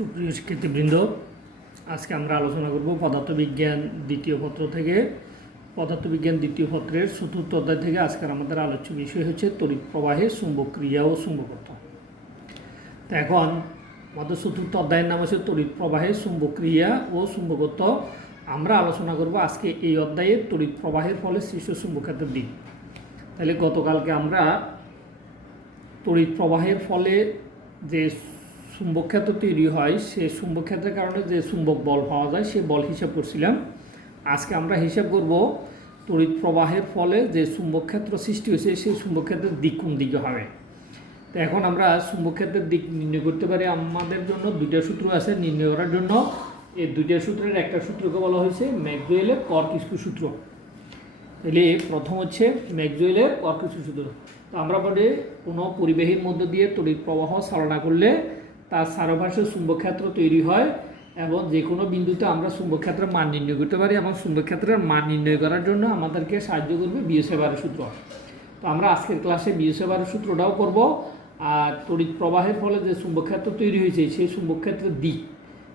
সুপ্রিয় শিক্ষার্থীবৃন্দ, আজকে আমরা আলোচনা করব পদার্থবিজ্ঞান দ্বিতীয় পত্র থেকে। পদার্থবিজ্ঞান দ্বিতীয় পত্রের চতুর্থ অধ্যায় থেকে আজকের আমাদের আলোচ্য বিষয় হচ্ছে তড়িৎ প্রবাহে চুম্বক ক্রিয়া ও চুম্বকত্ব। তো এখন আমাদের চতুর্থ অধ্যায়ের নাম হচ্ছে তড়িৎ প্রবাহে চুম্বক ক্রিয়া ও চুম্বকত্ব। আমরা আলোচনা করব আজকে এই অধ্যায়ে তড়িৎ প্রবাহের ফলে সৃষ্ট চুম্বক ক্ষেত্রের দিক। তাহলে গতকালকে আমরা তড়িৎ প্রবাহের ফলে যে চুম্বক ক্ষেত্র তৈরি হয়, সে চুম্বক ক্ষেত্রের কারণে যে চুম্বক বল পাওয়া যায় সে বল হিসাব করছিলাম। আজকে আমরা হিসাব করব তড়িৎ প্রবাহের ফলে যে চুম্বক ক্ষেত্র সৃষ্টি হয়েছে সেই চুম্বক ক্ষেত্রের দিক কোন দিকে হবে। তো এখন আমরা চুম্বক ক্ষেত্রের দিক নির্ণয় করতে পারি। আমাদের জন্য দুইটা সূত্র আছে নির্ণয় করার জন্য। এই দুইটা সূত্রের একটা সূত্রকে বলা হয়েছে ম্যাক্সওয়েলের কর্ক-স্ক্রু সূত্র। তাহলে প্রথম হচ্ছে ম্যাক্সওয়েলের কর্ক-স্ক্রু সূত্র। তো আমরা বলি কোনো পরিবাহীর মধ্য দিয়ে তড়িৎ প্রবাহ চালনা করলে তার চারপাশে চুম্বক ক্ষেত্র তৈরি হয় এবং যে কোনো বিন্দুতে আমরা চুম্বক ক্ষেত্রের মান নির্ণয় করতে পারি এবং চুম্বক ক্ষেত্রের মান নির্ণয় করার জন্য আমাদেরকে সাহায্য করবে বিএসএবারের সূত্র। তো আমরা আজকের ক্লাসে বিএসএবারের সূত্রটাও করব। আর তড়িৎ প্রবাহের ফলে যে চুম্বক ক্ষেত্র তৈরি হয়েছে সেই চুম্বক ক্ষেত্রের দিক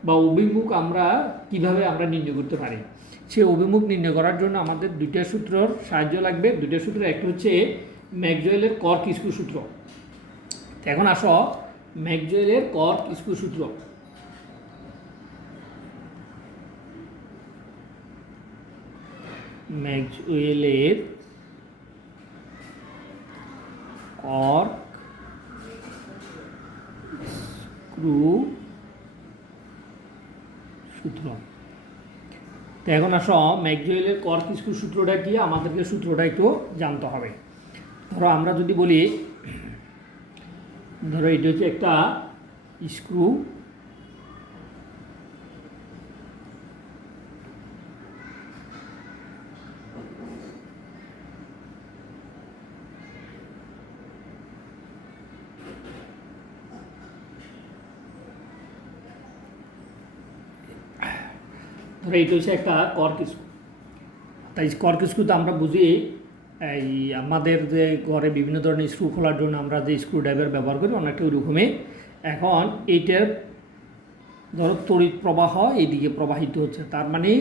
বা অভিমুখ আমরা কিভাবে নির্ণয় করতে পারি, সেই অভিমুখ নির্ণয় করার জন্য আমাদের দুইটা সূত্রের সাহায্য লাগবে। দুইটা সূত্র একটা হচ্ছে ম্যাক্সওয়েলের কর্ক-স্ক্রু সূত্র। এখন আসো ম্যাক্সওয়েলের কর্ক-স্ক্রু সূত্র। ম্যাক্সওয়েলের কর্ক-স্ক্রু সূত্র। তো এখন আসো ম্যাক্সওয়েলের কর্ক-স্ক্রু সূত্রটা কি, আমাদেরকে সূত্রটা একটু জানতে হবে। ধরো আমরা যদি বলি, ধরো এটা হচ্ছে একটা স্ক্রু, ধরো এটা হচ্ছে একটা কর্ক-স্ক্রু। তাই কর্ক-স্ক্রুতে আমরা বুঝি এই আমাদের যে ঘরে বিভিন্ন ধরনের স্ক্রু খোলার জন্য আমরা যে স্ক্রু ড্রাইভার ব্যবহার করি অনেকটা ওইরকমই। এখন এইটার ধরো তড়িৎ প্রবাহ এইদিকে প্রবাহিত হচ্ছে, তার মানে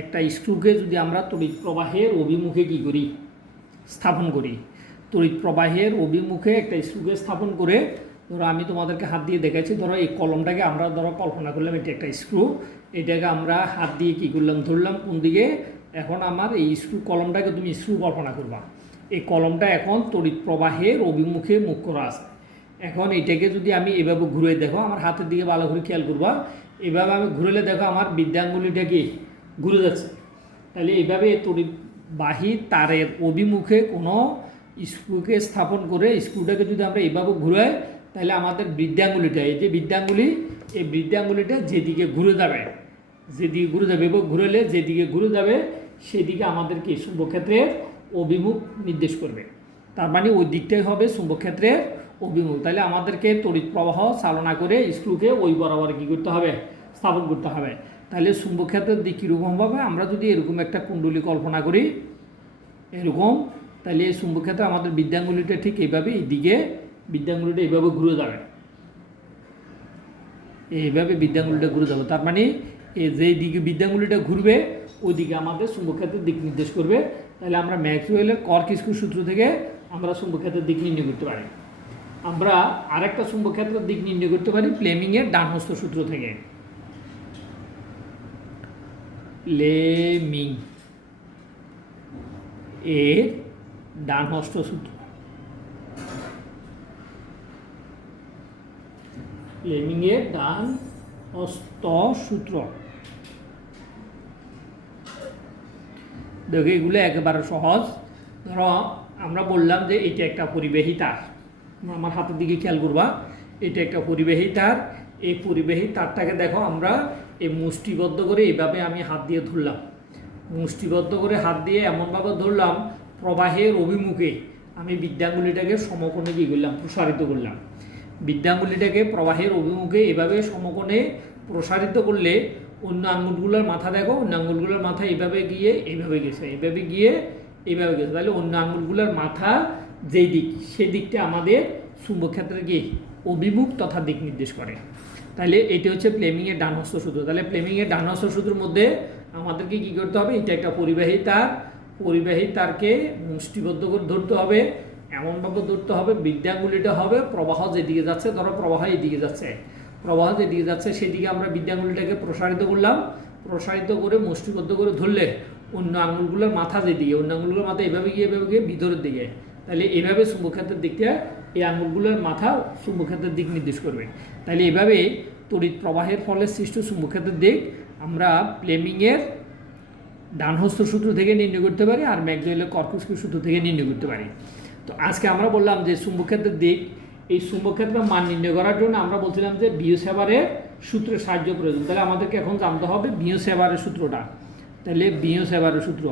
একটা স্ক্রুকে যদি আমরা তড়িৎ প্রবাহের অভিমুখে কী করি, স্থাপন করি। তড়িৎ প্রবাহের অভিমুখে একটা স্ক্রুকে স্থাপন করে, ধরো আমি তোমাদেরকে হাত দিয়ে দেখাচ্ছি, ধরো এই কলমটাকে আমরা ধরো কল্পনা করলাম এটি একটা স্ক্রু, এটাকে আমরা হাত দিয়ে কী করলাম, ধরলাম কোন দিকে। এখন আমার এই স্ক্রু কলমটাকে তুমি স্ক্রু কল্পনা করবা, এই কলমটা এখন তড়িৎ প্রবাহের অভিমুখে মুখ করা আছে। এখন এটাকে যদি আমি এভাবে ঘুরে দেখো, আমার হাতের দিকে ভালো করে খেয়াল করবা, এভাবে আমি ঘুরলে দেখো আমার বৃদ্ধাঙ্গুলিটা কি ঘুরে যাচ্ছে। তাহলে এইভাবে তড়িৎবাহী তারের অভিমুখে কোনো স্ক্রুকে স্থাপন করে স্ক্রুটাকে যদি আমরা এইভাবে ঘুরাই, তাহলে আমাদের বৃদ্ধাঙ্গুলিটা, এই যে বৃদ্ধাঙ্গুলি, এই বৃদ্ধাঙ্গুলিটা যেদিকে ঘুরে যাবে এবং ঘুরলে যেদিকে ঘুরে যাবে সেদিকে আমাদেরকে চুম্বক ক্ষেত্রের অভিমুখ নির্দেশ করবে। তার মানে ওই দিকটাই হবে চুম্বক ক্ষেত্রের অভিমুখ। তাহলে আমাদেরকে তড়িৎ প্রবাহ চালনা করে স্ক্রুকে ওই বরাবর কী করতে হবে, স্থাপন করতে হবে। তাহলে চুম্বক ক্ষেত্রের দিক কীরকম হবে, আমরা যদি এরকম একটা কুণ্ডলী কল্পনা করি এরকম, তাহলে এই চুম্বক ক্ষেত্রে আমাদের বৃদ্ধাঙ্গুলিটা ঠিক এইভাবে এইদিকে বৃদ্ধাঙ্গুলিটা এইভাবে ঘুরে যাবে, এইভাবে বৃদ্ধাঙ্গুলিটা ঘুরে যাবে। তার মানে যেই দিকে বৃদ্ধাঙ্গুলিটা ঘুরবে ওই দিকে আমাদের চুম্বক ক্ষেত্রের দিক নির্দেশ করবে। তাহলে আমরা ম্যাক্সওয়েলের কর্ক-স্ক্রু সূত্র থেকে আমরা চুম্বক ক্ষেত্রের দিক নির্ণয় করতে পারি। আমরা আরেকটা চুম্বক ক্ষেত্রের দিক নির্ণয় করতে পারি ফ্লেমিংয়ের ডানহস্ত সূত্র থেকে। ফ্লেমিং এর ডানহস্ত সূত্র, ফ্লেমিংয়ের ডানহস্ত সূত্র। দেখো এগুলো একেবারে সহজ। ধরো আমরা বললাম যে এটা একটা পরিবাহী তার, আমার হাতের দিকে খেয়াল করবা, এটা একটা পরিবাহী তার। এই পরিবাহী তারটাকে দেখো আমরা এই মুষ্টিবদ্ধ করে এইভাবে আমি হাত দিয়ে ধরলাম, মুষ্টিবদ্ধ করে হাত দিয়ে এমনভাবে ধরলাম প্রবাহের অভিমুখে আমি বৃদ্ধাঙ্গুলিটাকে সমকোণে কী করলাম, প্রসারিত করলাম। বৃদ্ধাঙ্গুলিটাকে প্রবাহের অভিমুখে এভাবে সমকোণে প্রসারিত করলে অন্য আঙুলগুলোর মাথা দেখো, অন্য আঙুলগুলোর মাথা এইভাবে গিয়ে এইভাবে গেছে, এইভাবে গিয়ে এইভাবে গেছে। তাহলে অন্য আঙুলগুলোর মাথা যেই দিক সেই দিকটা আমাদের চুম্বক ক্ষেত্রের কি অভিমুখ তথা দিক নির্দেশ করে। তাহলে এটি হচ্ছে প্লেমিংয়ের ডান হস্ত সূত্র। তাহলে প্লেমিংয়ের ডান হস্ত সূত্রের মধ্যে আমাদেরকে কী করতে হবে, এটা একটা পরিবাহী তার, পরিবাহী তারকে মুষ্টিবদ্ধ করে ধরতে হবে, এমনভাবে ধরতে হবে বিদ্যাঙ্গুলিটা হবে প্রবাহ যেদিকে যাচ্ছে, ধরো প্রবাহ এদিকে যাচ্ছে, প্রবাহ যেদিকে যাচ্ছে সেদিকে আমরা বিদ্যাঙ্গুলিটাকে প্রসারিত করলাম, প্রসারিত করে মুষ্টিবদ্ধ করে ধরলে অন্য আঙুলগুলোর মাথা যেদিকে, অন্য আঙুলগুলোর মাথা এভাবে গিয়ে ভিতরের দিকে, তাহলে এভাবে চুম্বকক্ষেত্রের দিকটা এই আঙুলগুলোর মাথা চুম্বকক্ষেত্রের দিক নির্দেশ করবে। তাহলে এভাবে তড়িৎ প্রবাহের ফলে সৃষ্ট চুম্বকক্ষেত্রের দিক আমরা প্লেমিংয়ের ডান হস্ত সূত্র থেকে নির্ণয় করতে পারি আর ম্যাক্সওয়েলের কর্কুস্কির সূত্র থেকে নির্ণয় করতে পারি। তো আজকে আমরা বললাম যে চুম্বকক্ষেত্রের দিক, এই চুম্বকক্ষেত্রের মান নির্ণয় করার জন্য আমরা বলছিলাম যে বিওসেভারের সূত্রের সাহায্য প্রয়োজন। তাহলে আমাদেরকে এখন জানতে হবে বিওসেভারের সূত্রটা। তাহলে বিওসেভারের সূত্র,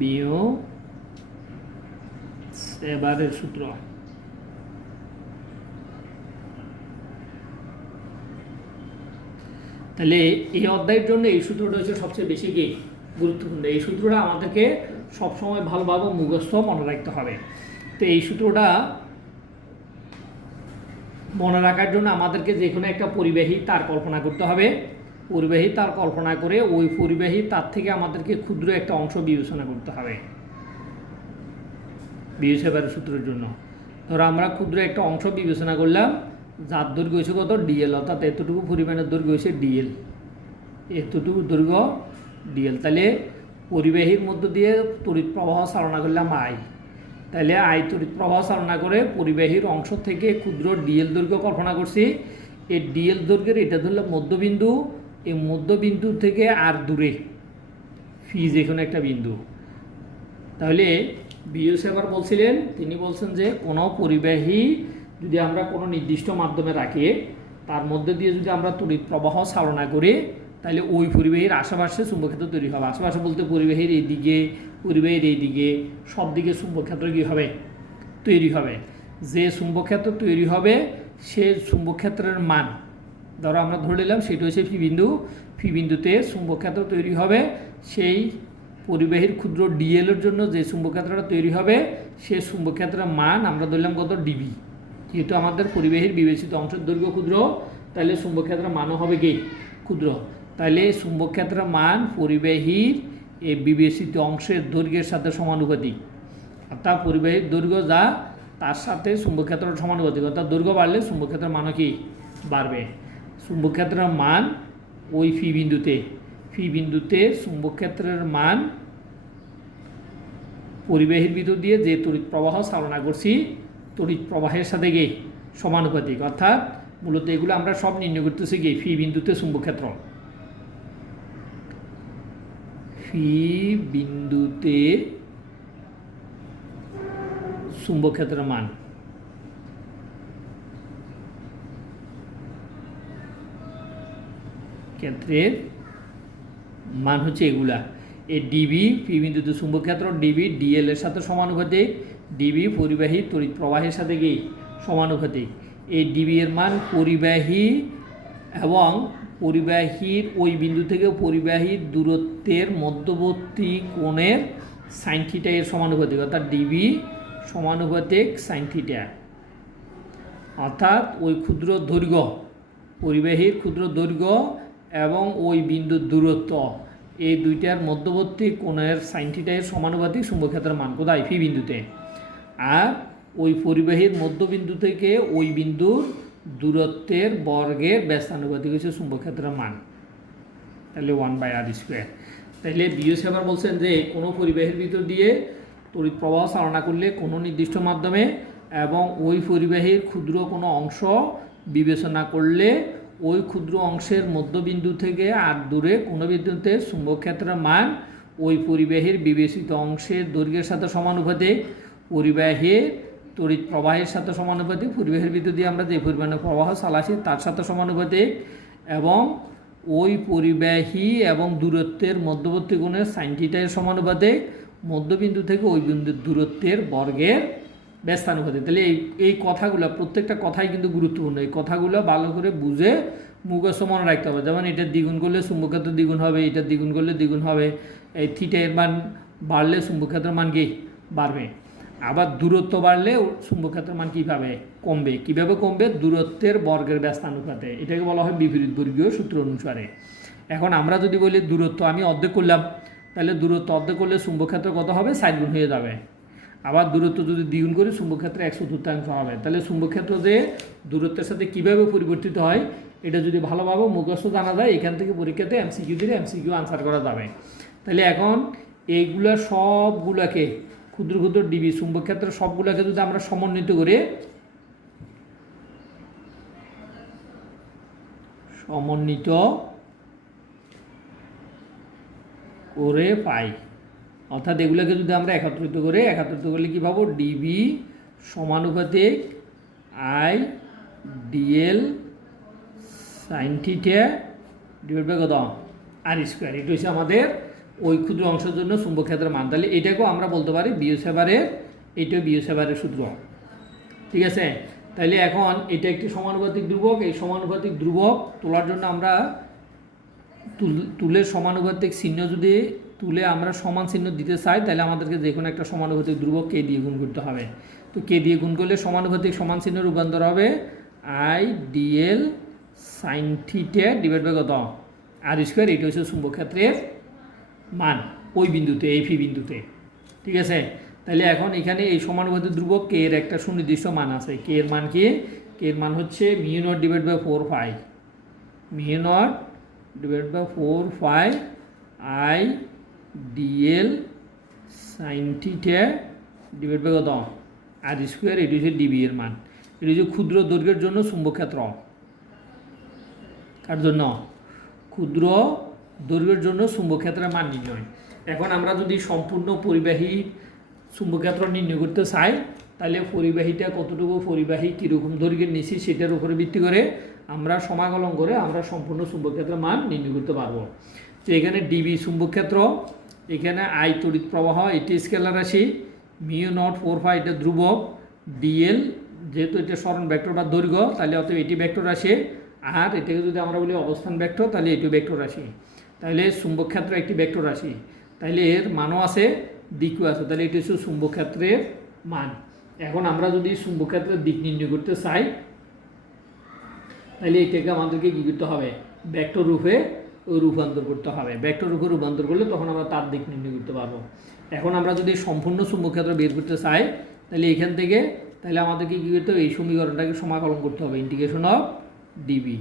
বিওসেভারের সূত্র। তাহলে এই অধ্যায়ের জন্য এই সূত্রটা হচ্ছে সবচেয়ে বেশি কি গুরুত্বপূর্ণ। এই সূত্রটা আমাদেরকে সবসময় ভালোভাবে মুখস্থ মনে রাখতে হবে। তো এই সূত্রটা মনে রাখার জন্য আমাদেরকে যে কোনো একটা পরিবাহী তার কল্পনা করতে হবে। পরিবাহী তার কল্পনা করে ওই পরিবাহী তার থেকে আমাদেরকে ক্ষুদ্র একটা অংশ বিবেচনা করতে হবে বিওসেভারের সূত্রের জন্য। ধরো আমরা ক্ষুদ্র একটা অংশ বিবেচনা করলাম, যার দৈর্ঘ্য হয়েছে কত ডিএল, অর্থাৎ এতটুকু পরিমাণের দৈর্ঘ্য হয়েছে ডিএল, এতটুকু দৈর্ঘ্য ডিএল। তাহলে পরিবাহীর মধ্য দিয়ে তড়িৎ প্রবাহ চালনা করলাম আই, তাহলে আই তড়িৎ প্রবাহ চালনা করে পরিবাহীর অংশ থেকে ক্ষুদ্র ডিএল দৈর্ঘ্য কল্পনা করছি। এই ডিএল দৈর্ঘ্যের এটা ধরলাম মধ্যবিন্দু, এই মধ্যবিন্দু থেকে আর দূরে ফি যে কোনো একটা বিন্দু। তাহলে বিওসেভার বলছিলেন, তিনি বলছেন যে কোনো পরিবাহী যদি আমরা কোনো নির্দিষ্ট মাধ্যমে রাখি, তার মধ্যে দিয়ে যদি আমরা তড়িৎ প্রবাহ চালনা করি, তাহলে ওই পরিবাহীর আশেপাশে চুম্বকক্ষেত্র তৈরি হবে। আশেপাশে বলতে পরিবাহীর এইদিকে, পরিবাহীর এইদিকে, সব দিকে চুম্বকক্ষেত্র কী হবে তৈরি হবে। যে চুম্বকক্ষেত্র তৈরি হবে সে চুম্বকক্ষেত্রের মান, ধরো আমরা ধরে নিলাম সেটা হচ্ছে ফি বিন্দু, ফি বিন্দুতে চুম্বকক্ষেত্র তৈরি হবে। সেই পরিবাহীর ক্ষুদ্র ডিএলের জন্য যে চুম্বকক্ষেত্রটা তৈরি হবে সে চুম্বকক্ষেত্রের মান আমরা ধরলাম কত ডিবি। যেহেতু আমাদের পরিবাহীর বিবেচিত অংশের দৈর্ঘ্য ক্ষুদ্র, তাহলে চুম্বকক্ষেত্রের মানও হবে কি ক্ষুদ্র। তাহলে চুম্বকক্ষেত্রের মান পরিবাহীর এই বিবেচিত অংশের দৈর্ঘ্যের সাথে সমানুপাতিক, অর্থাৎ পরিবাহীর দৈর্ঘ্য যা তার সাথে চুম্বকক্ষেত্রের সমানুপাতিক, অর্থাৎ দৈর্ঘ্য বাড়লে চুম্বকক্ষেত্রের মানও কি বাড়বে। চুম্বকক্ষেত্রের মান ওই ফি বিন্দুতে চুম্বকক্ষেত্রের মান পরিবাহীর ভিতর দিয়ে যে তড়িৎ প্রবাহ চালনা করছি তড়িৎ প্রবাহের সাথে গিয়ে সমানুপাতিক, অর্থাৎ মূলত এগুলো আমরা সব নির্ণয় করতেছি গিয়ে ফি বিন্দুতে চুম্বকক্ষেত্র, ফি বিন্দুতে চুম্বকক্ষেত্রের মান। ক্ষেত্রের মান হচ্ছে এগুলা। এই ডিবি ফি বিন্দুতে চুম্বকক্ষেত্র, ডিবি ডিএল এর সাথে সমানুপাতিক, ডিবি পরিবাহী তড়িৎ প্রবাহের সাথে কি সমানুপাতিক। এই ডিবি এর মান পরিবাহী এবং পরিবাহীর ওই বিন্দু থেকে পরিবাহীর দূরত্বের মধ্যবর্তী কোণের সাইন থিটা এর সমানুপাতিক, অর্থাৎ ডিবি সমানুপাতিক সাইন থিটা। অর্থাৎ ওই ক্ষুদ্র দৈর্ঘ্য, পরিবাহীর ক্ষুদ্র দৈর্ঘ্য এবং ওই বিন্দুর দূরত্ব, এই দুইটার মধ্যবর্তী কোণের সাইন থিটা এর সমানুপাতিক চুম্বকক্ষেত্রের মান কোথায় ফি বিন্দুতে। আর ওই পরিবাহীর মধ্যবিন্দু থেকে ওই বিন্দুর দূরত্বের বর্গের ব্যস্তানুপাতিক হচ্ছে চুম্বকক্ষেত্রের মান, তাহলে 1/r²। তাহলে বিওসেভার বলছেন যে কোনো পরিবাহীর ভিতর দিয়ে তড়িৎ প্রবাহ চালনা করলে কোনো নির্দিষ্ট মাধ্যমে এবং ওই পরিবাহীর ক্ষুদ্র কোনো অংশ বিবেচনা করলে ওই ক্ষুদ্র অংশের মধ্যবিন্দু থেকে আর দূরে কোনো বিন্দুতে চুম্বকক্ষেত্রের মান ওই পরিবাহীর বিবেচিত অংশের দৈর্ঘ্যের সাথে সমানুপাতিক, পরিবাহীর তড়িৎ প্রবাহের সাথে সমানুপাতিক, পরিবাহীর ভিতর দিয়ে আমরা যে পরিমাণে প্রবাহ চালাচ্ছি তার সাথে সমানুপাতিক, এবং ওই পরিবাহী এবং দূরত্বের মধ্যবর্তী কোণের সাইন থিটা এর সমানুপাতিক, মধ্যবিন্দু থেকে ওই বিন্দুর দূরত্বের বর্গের ব্যস্তানুপাতিক। তাহলে এই কথাগুলো প্রত্যেকটা কথাই কিন্তু গুরুত্বপূর্ণ। এই কথাগুলো ভালো করে বুঝে মুখস্থ মনে রাখতে হবে। যেমন এটা দ্বিগুণ করলে চুম্বকক্ষেত্র দ্বিগুণ হবে, এটা দ্বিগুণ করলে দ্বিগুণ হবে, এই থিটা এর মান বাড়লে চুম্বকক্ষেত্রের মান কি বাড়বে। আবার দূরত্ব বাড়লে চুম্বক ক্ষেত্রের মান কীভাবে কমবে, কীভাবে কমবে, দূরত্বের বর্গের ব্যস্তানুপাতে, এটাকে বলা হয় বিপরীত বর্গীয় সূত্র অনুসারে। এখন আমরা যদি বলি দূরত্ব আমি অর্ধেক করলাম, তাহলে দূরত্ব অর্ধেক করলে চুম্বক ক্ষেত্র কত হবে, 4 গুণ হয়ে যাবে। আবার দূরত্ব যদি দ্বিগুণ করি চুম্বক ক্ষেত্রে 1/4 হবে। তাহলে চুম্বক ক্ষেত্র যে দূরত্বের সাথে কীভাবে পরিবর্তিত হয় এটা যদি ভালোভাবে মুখস্থ জানা যায়, এখান থেকে পরীক্ষাতে এমসিকিউ দিলে এমসিকিউ আনসার করা যাবে। তাহলে এখন এইগুলো সবগুলোকে ক্ষুদ্র ক্ষুদ্র ডিবি চুম্বক ক্ষেত্রের সবগুলোকে যদি আমরা সমন্বিত করে পাই, অর্থাৎ এগুলোকে যদি আমরা একত্রিত করলে কী পাবো, ডিবি সমানুপাতিক I dl sine theta divide by কত আর স্কোয়ার। এটা হচ্ছে আমাদের ওই ক্ষুদ্র অংশের জন্য চুম্বক ক্ষেত্রের মান। তাহলে এটাকেও আমরা বলতে পারি বিওসেভারের, এইটাও বিওসেভারের সূত্র, ঠিক আছে। তাহলে এখন এটা একটি সমানুপাতিক ধ্রুবক, এই সমানুপাতিক ধ্রুবক তোলার জন্য আমরা তুলের সমানুপাতিক চিহ্ন যদি তুলে আমরা সমান চিহ্ন দিতে চাই, তাহলে আমাদেরকে যে কোনো একটা সমানুপাতিক ধ্রুবক কে দিয়ে গুণ করতে হবে। তো কে দিয়ে গুণ করলে সমানুপাতিক সমান চিহ্ন রূপান্তর হবে I dl sine theta divide by কত আর স্কোয়ার। এটা হচ্ছে চুম্বক ক্ষেত্রের মান ওই বিন্দুতে, এই ফি বিন্দুতে, ঠিক আছে। তাহলে এখন এখানে এই সমানুপাতিক ধ্রুবক কে এর একটা সুনির্দিষ্ট মান আছে। কে এর মান কি, কে এর মান হচ্ছে mu naught divide by 4 pi, mu naught divide by 4 pi I dl sine theta divide by কত আর স্কোয়ার। এটি হচ্ছে ডিবি এর মান। এটি হচ্ছে ক্ষুদ্র দৈর্ঘ্যের জন্য চুম্বক ক্ষেত্র, কার জন্য, ক্ষুদ্র দৈর্ঘ্যের জন্য চুম্বক ক্ষেত্রের মান নির্ণয়। এখন আমরা যদি সম্পূর্ণ পরিবাহী চুম্বক ক্ষেত্র নির্ণয় করতে চাই, তাহলে পরিবাহীটা কতটুকু পরিবাহী কীরকম দৈর্ঘ্যের নিচ্ছি সেটার উপরে ভিত্তি করে আমরা সমাকলন করে আমরা সম্পূর্ণ চুম্বক ক্ষেত্রের মান নির্ণয় করতে পারবো। তো এখানে ডিবি চুম্বক ক্ষেত্র, এখানে আই তড়িৎ প্রবাহ, এটি স্কেলার রাশি, মিউ নট 4 পাই এটা ধ্রুবক, ডিএল যেহেতু এটা সরণ ভেক্টর বা দৈর্ঘ্য, তাহলে অতএব এটি ভেক্টর রাশি, আর এটাকে যদি আমরা বলি অবস্থান ভেক্টর, তাহলে এটি ভেক্টর রাশি। তাহলে চুম্বক ক্ষেত্র একটি ভেক্টর রাশি, তাহলে এর মানও আছে, দিকও আছে, তাহলে এটি হচ্ছে চুম্বক ক্ষেত্রের মান। এখন আমরা যদি চুম্বক ক্ষেত্রের দিক নির্ণয় করতে চাই, তাহলে এটাকে আমাদেরকে কী করতে হবে, ভেক্টর রূপে রূপান্তর করতে হবে। ভেক্টর রূপে রূপান্তর করলে তখন আমরা তার দিক নির্ণয় করতে পারবো। এখন আমরা যদি সম্পূর্ণ চুম্বক ক্ষেত্র বের করতে চাই, তাহলে এখান থেকে তাহলে আমাদেরকে কী করতে হবে, এই সমীকরণটাকে সমাকলন করতে হবে, ইন্টিগ্রেশন অফ ডিবি।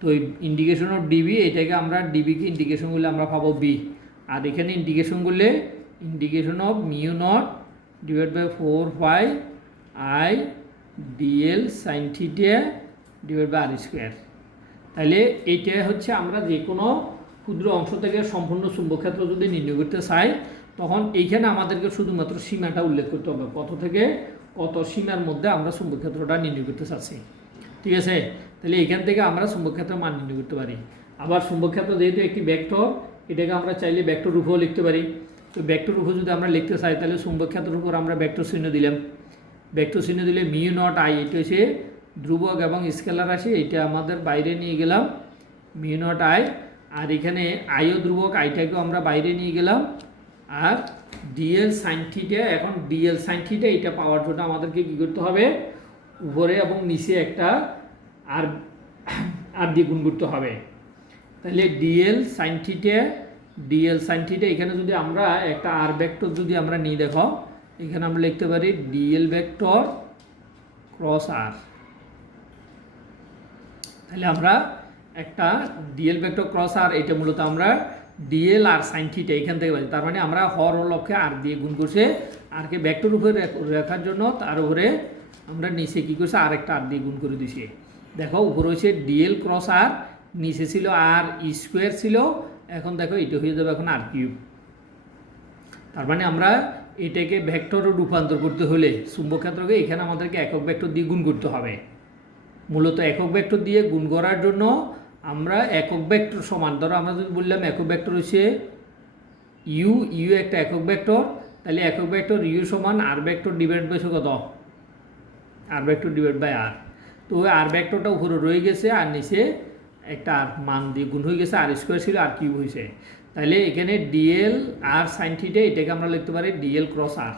তো এই ইন্টিগ্রেশন অফ ডিবি, এটাকে আমরা ডিবিকে ইন্টিগ্রেশন করলে আমরা পাবো বি, আর এখানে ইন্টিগ্রেশন করলে integration of mu naught divide by 4 pi I dl sine theta divide by r square. তাহলে এইটা হচ্ছে আমরা যে কোনো ক্ষুদ্র অংশ থেকে সম্পূর্ণ চুম্বক ক্ষেত্র যদি নির্ণয় করতে চাই, তখন এইখানে আমাদেরকে শুধুমাত্র সীমাটা উল্লেখ করতে হবে, কত থেকে কত সীমার মধ্যে আমরা চুম্বক ক্ষেত্রটা নির্ণয় করতে চাচ্ছি, ঠিক আছে। তাহলে এখান থেকে আমরা চুম্বক ক্ষেত্রের মান নির্ণয় করতে পারি। আবার চুম্বক ক্ষেত্র যেহেতু একটি ভেক্টর, এটাকে আমরা চাইলে ভেক্টর রূপেও লিখতে পারি। তো ভেক্টর রূপে যদি আমরা লিখতে চাই, তাহলে চুম্বক ক্ষেত্রের উপর আমরা ভেক্টর চিহ্ন দিলাম, ভেক্টর চিহ্ন দিলে মিউ নট আই, এটা হচ্ছে ধ্রুবক এবং স্কেলার রাশি, এটা আমাদের বাইরে নিয়ে গেলাম মিউ নট আই, আর এখানে আইও ধ্রুবক, আইটাকেও আমরা বাইরে নিয়ে গেলাম, আর ডিএল সাইন থিটা। এখন ডিএল সাইন থিটা এটা পাওয়ার জন্য আমাদেরকে কী করতে হবে, উপরে এবং নিচে একটা আর দিয়ে গুণ করতে হবে। তাহলে ডিএল সাইন থিটা, এখানে যদি আমরা একটা আর ভেক্টর যদি আমরা নিই, দেখো এখানে আমরা লিখতে পারি ডিএল ভেক্টর ক্রস আর। তাহলে আমরা একটা ডিএল ভেক্টর ক্রস আর, এটা মূলত আমরা ডিএল আর সাইন থিটা এখান থেকে পাচ্ছি। তার মানে আমরা হর ও লক্ষ্যে আর দিয়ে গুণ করছে, আরকে ভেক্টর উপরে রাখার জন্য তার উপরে আমরা নিচে কী করছে, আরেকটা আর দিয়ে গুণ করে দিছি। দেখো উপরে হচ্ছে ডিএল ক্রস আর, নিচে ছিল আর স্কোয়ার ছিল, এখন দেখো এটা হয়ে যাবে এখন আর কিউব। তার মানে আমরা এটাকে ভেক্টরে রূপান্তর করতে হলে চুম্বক ক্ষেত্রকে এখানে আমাদেরকে একক ভেক্টর দিয়ে গুণ করতে হবে। মূলত একক ভেক্টর দিয়ে গুণ করার জন্য আমরা একক ভেক্টর সমান, ধরো আমরা যদি বললাম একক ভেক্টর হচ্ছে ইউ একটা একক ভেক্টর, তাহলে একক ভেক্টর ইউ সমান আর ভেক্টর ডিভাইড বাই কত, আর ভেক্টর ডিভাইড বাই আর। তো ওই আর ভেক্টরটা উপরে রয়ে গেছে, আর নিচে একটা আর মান দিয়ে গুণ হয়ে গেছে, আর স্কোয়ার ছিল আর কিউব হয়েছে। তাহলে এখানে ডিএল আর সাইন থিটা, এটাকে আমরা লিখতে পারি ডিএল ক্রস আর।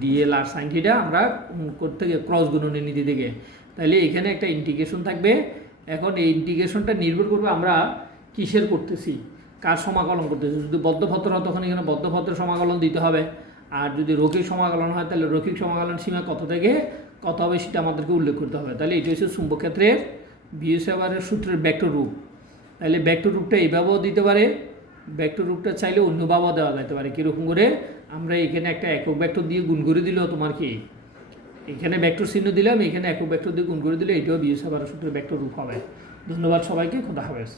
ডিএল আর সাইন থিটা আমরা করতে গিয়ে ক্রস গুণনের নীতি থেকে, তাহলে এখানে একটা ইন্টিগ্রেশন থাকবে। এখন এই ইন্টিগ্রেশনটা নির্ভর করবে আমরা কিসের করতেছি, কার সমাকলন করতেছি। যদি বদ্ধপত্র হয় তখন এখানে বদ্ধপত্রের সমাকলন দিতে হবে, আর যদি রৈখিক সমাকলন হয় তাহলে রৈখিক সমাকলন সীমা কত থেকে কত হবে সেটা আমাদেরকে উল্লেখ করতে হবে। তাহলে এটি হচ্ছে চুম্বক ক্ষেত্রের বিএসএভারের সূত্রের ভেক্টর রূপ। তাহলে ভেক্টর রূপটা এইভাবেও দিতে পারে, ভেক্টর রূপটা চাইলে অন্যভাবেও দেওয়া যেতে পারে। কীরকম করে, আমরা এখানে একটা একক ভেক্টর দিয়ে গুণ করে দিলেও তোমার কি, এখানে ভেক্টর চিহ্ন দিলাম, এখানে একক ভেক্টর দিয়ে গুণ করে দিলে এটাও বিএসএভারের সূত্রের ভেক্টর রূপ হবে। ধন্যবাদ সবাইকে, খোদা হাফেজ।